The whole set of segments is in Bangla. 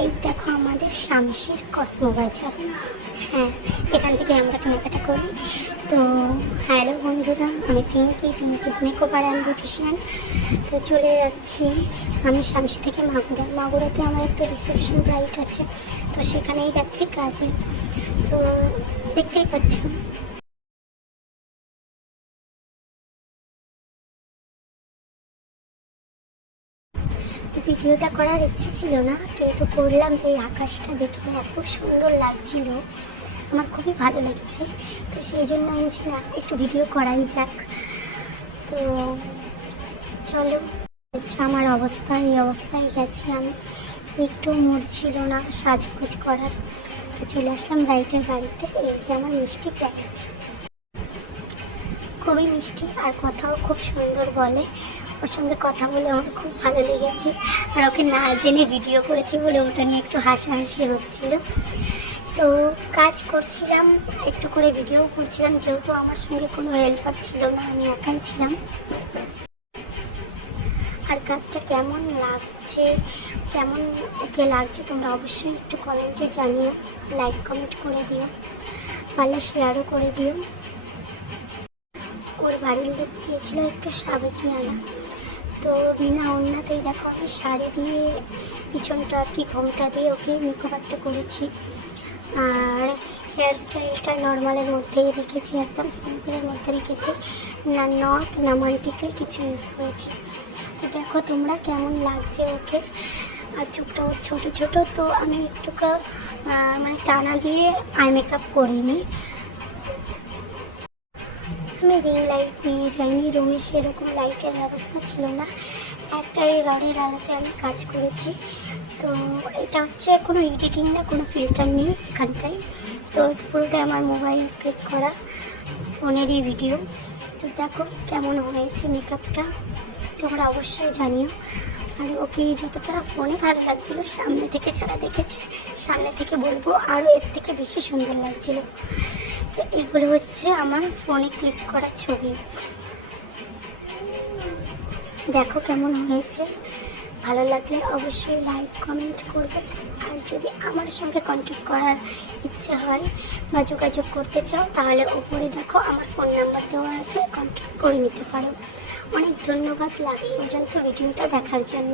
এই দেখো আমাদের শামসির কসমো বাজার। হ্যাঁ, এখান থেকে আমরা কেনাকাটা করি। তো হ্যালো বন্ধুরা, আমি পিঙ্কিস মেকওভার অ্যান্ড বিউটিশিয়ান। তো চলে যাচ্ছি আমি শামসি থেকে মাগুরাতে আমার একটা রিসেপশন ব্রাইট আছে, তো সেখানেই যাচ্ছি কাজে। তো দেখতেই পাচ্ছ। ভিডিওটা করার ইচ্ছে ছিল না, কিন্তু করলাম। এই আকাশটা দেখে এত সুন্দর লাগছিল, আমার খুবই ভালো লেগেছে। তো সেই জন্য আমি না একটু ভিডিও করাই যাক। তো চলো, হচ্ছে আমার অবস্থা, এই অবস্থায় গেছি আমি, একটু মুড ছিল না সাজগোজ করার। তো চলে আসলাম ব্রাইটের বাড়িতে। এই যে আমার মিষ্টি ব্রাইট, খুবই মিষ্টি আর কথাও খুব সুন্দর বলে। ওর সঙ্গে কথা বলে আমার খুব ভালো লেগেছে। আর ওকে না জেনে ভিডিও করেছি বলে ওটা নিয়ে একটু হাসাহাসি হচ্ছিল। তো কাজ করছিলাম, একটু করে ভিডিও করছিলাম, যেহেতু আমার সঙ্গে কোনো হেল্পার ছিল না, আমি একাই ছিলাম। আর কাজটা কেমন লাগছে, কেমন ওকে লাগছে, তোমরা অবশ্যই একটু কমেন্টে জানিও, লাইক কমেন্ট করে দিও, পারলে শেয়ারও করে দিও। ওর বাড়ির লোক চেয়েছিল একটু সাবেকিয়ানা, তো বিনা ওড়নাতেই দেখো আমি শাড়ি দিয়ে পিছনটা আর কি ঘোমটা দিয়ে ওকে মেকওভারটা করেছি। আর হেয়ার স্টাইলটা নর্মালের মধ্যেই রেখেছি, একদম সিম্পলের মধ্যে রেখেছি, না নথ না মাল্টিকেল কিছু ইউজ করেছি। তো দেখো তোমরা কেমন লাগছে ওকে। আর চোখটা ওর ছোটো ছোটো, তো আমি একটুকু মানে টানা দিয়ে আই মেকআপ করিনি। আমি রিং লাইট নিয়ে যাইনি, রুমে সেরকম লাইটের ব্যবস্থা ছিল না, একটাই রডের আলোতে আমি কাজ করেছি। তো এটা হচ্ছে কোনো এডিটিং না, কোনো ফিল্টার নেই এখানটায়। তো পুরোটাই আমার মোবাইল ক্লিক করা ফোনেরই ভিডিও। তো দেখো কেমন হয়েছে মেকআপটা, তোমরা অবশ্যই জানিও। আর ওকে যতটা ফোনে ভালো লাগছিল, সামনে থেকে যারা দেখেছে সামনে থেকে বলবো আরও এর থেকে বেশি সুন্দর লাগছিল। তো এগুলো হচ্ছে আমার ফোনে ক্লিক করা ছবি, দেখো কেমন হয়েছে। ভালো লাগলে অবশ্যই লাইক কমেন্ট করবে। আর যদি আমার সঙ্গে কন্ট্যাক্ট করার ইচ্ছে হয় বা যোগাযোগ করতে চাও, তাহলে ওপরে দেখো আমার ফোন নাম্বার দেওয়া আছে, কন্ট্যাক্ট করে নিতে পারো। অনেক ধন্যবাদ লাস্ট পর্যন্ত ভিডিওটা দেখার জন্য।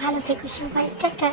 ভালো থেকো সবাই, টাটা।